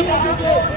aqui.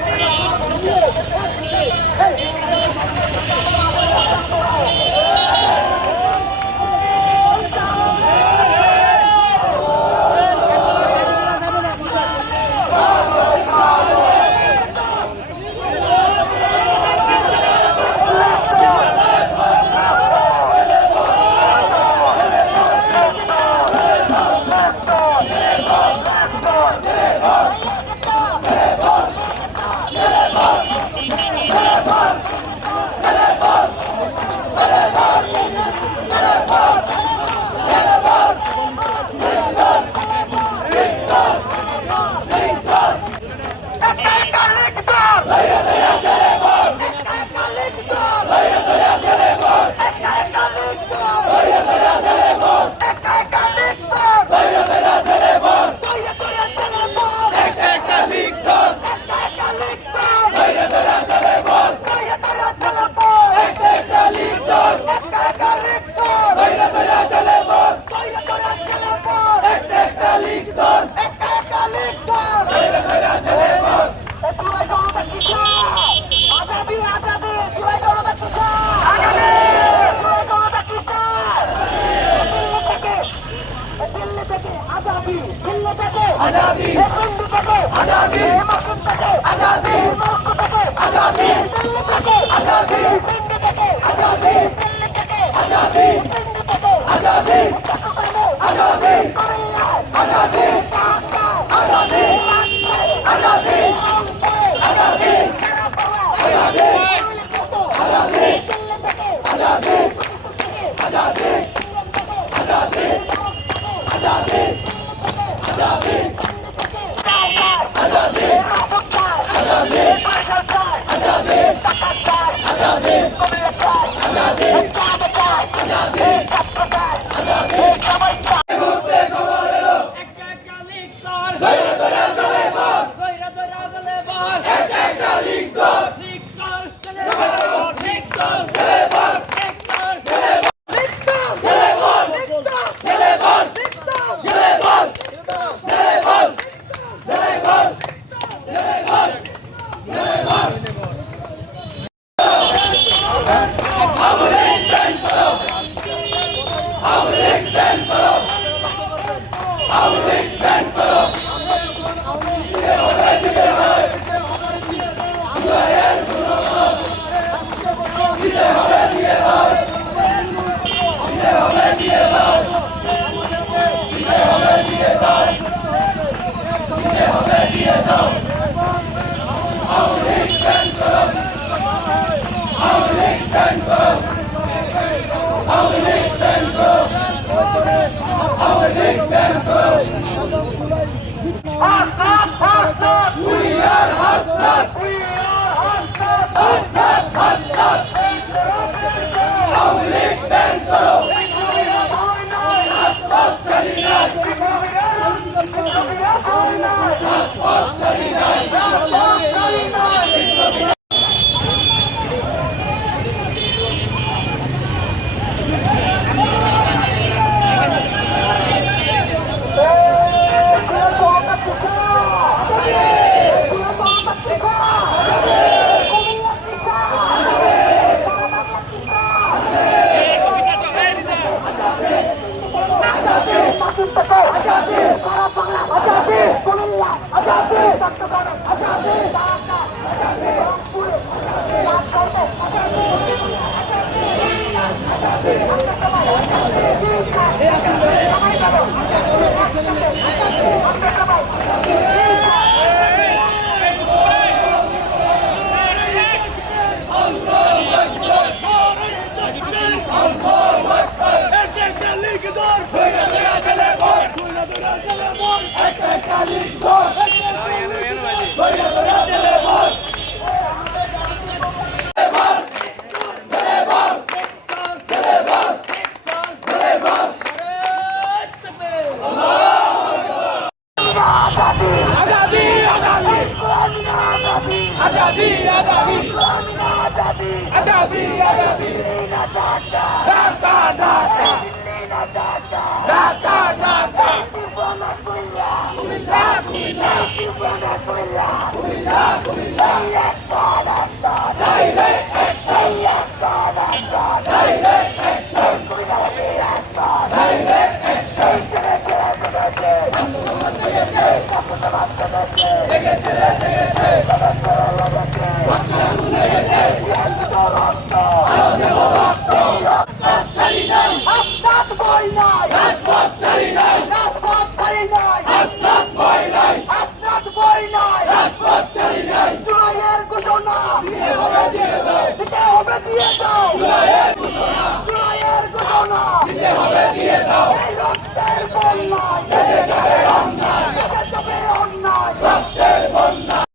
Azadi! Azadi! Azadi! Azadi! জিন্দাবাদ Take it to the, take it to the,